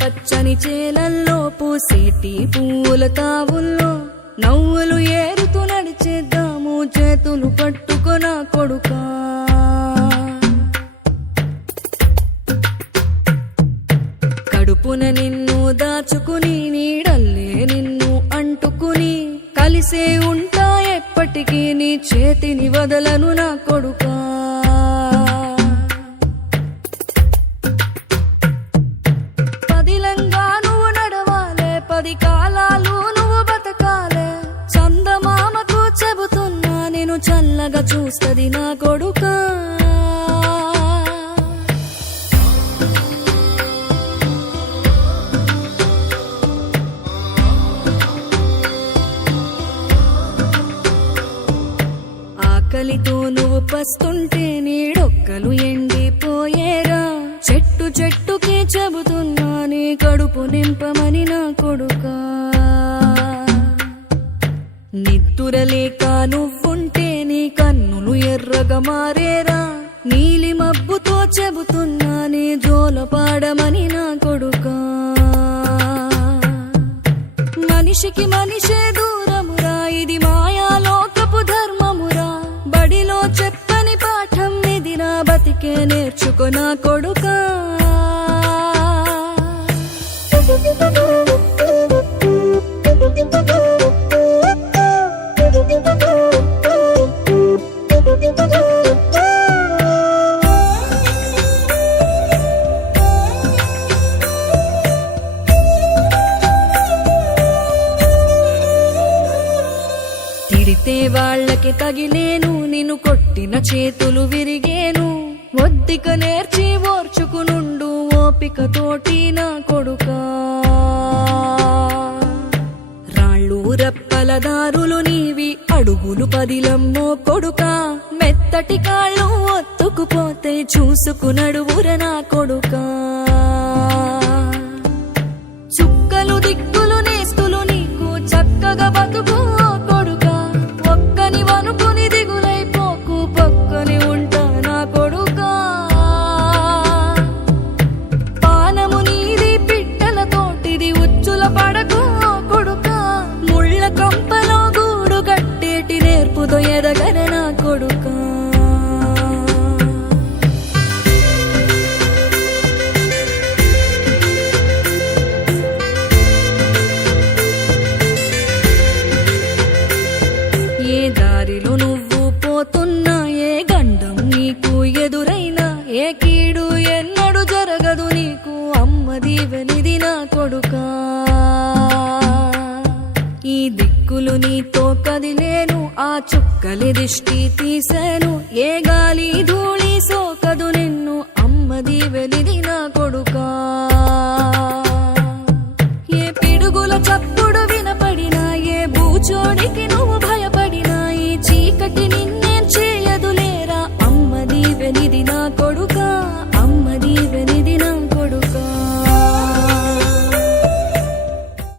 పచ్చని చేలల్లో పూసేటి పూల తావుల్లో నవ్వులు ఏరుతూ నడిచేద్దాము చేతులు పట్టుకొన కొడుకా. కడుపున నిన్ను దాచుకుని నీడల్లే నిన్ను అంటుకుని కలిసే ఉంటా ఎప్పటికీ నీ చేతిని వదలను నా కొడుకా. పదిలంగా నువ్వు నడవాలే, 10 కాలాలు నువ్వు బతకాలే. చందమామకు చెబుతున్నా నేను చల్లగా చూస్తది నా కొడుకా. ఆకలితో నువ్వు పస్తుంటే నీడొక్కలు ఎండిపోయేరా. చెట్టు చెట్టుకే చెబుతున్నా నీ కడుపు నింపమని నా కొడుకా. నిద్దురలేక నువ్వుంటే నీ కన్నులు ఎర్రగా మారేరా. నీలి మబ్బుతో చెబుతున్నా నీ జోల పాడమని నా కొడుకా. మనిషికి మనిషే దూరమురా, ఇది మాయాలోకపు ధర్మమురా. బడిలో చెప్పని పాఠం ఇది నా బతికే నేర్చుకో నా కొడుకా. తిడితే వాళ్ళకి తగిలేను, నిన్ను కొట్టిన చేతులు విరిగేను. ఒద్దిక నేర్చి ఓర్చుకునుండు ఓపిక తోటి నా కొడుకా. రాళ్ళు రప్పల దారులు నీవి, అడుగులు 10 లమ్మో కొడుకా. మెత్తటి కాళ్ళు ఒత్తుకుపోతే చూసుకునడువుర నా కొడుకా. చుక్కలు దిక్కులు నేస్తులు నీకు చక్కగా బతుకు కొడుకా. ఒక్కని వనుకుని దిగులైపోకు, పక్కని ఉంటా నా కొడుకా. పానము నీది పిట్టల తోటిది, ఉచ్చుల పడకు కొడుకా. ముళ్ళ కంపలో గూడు కట్టేటి నేర్పుతో ఎదగర నా కొడుకా. ఏ దారిలో నువ్వు పోతున్నా, ఏ గండం నీకు ఎదురైనా, ఏ కీడు ఎన్నడు జరగదు నీకు అమ్మ దీవెనిది నా కొడుకా. ఈ దిక్కులు నీతో కదిలేను, ఆ చుక్కలి దిష్టి తీసేను. ఏ గాలి ధూళి సోకదు నిన్ను అమ్మ దీవెనిది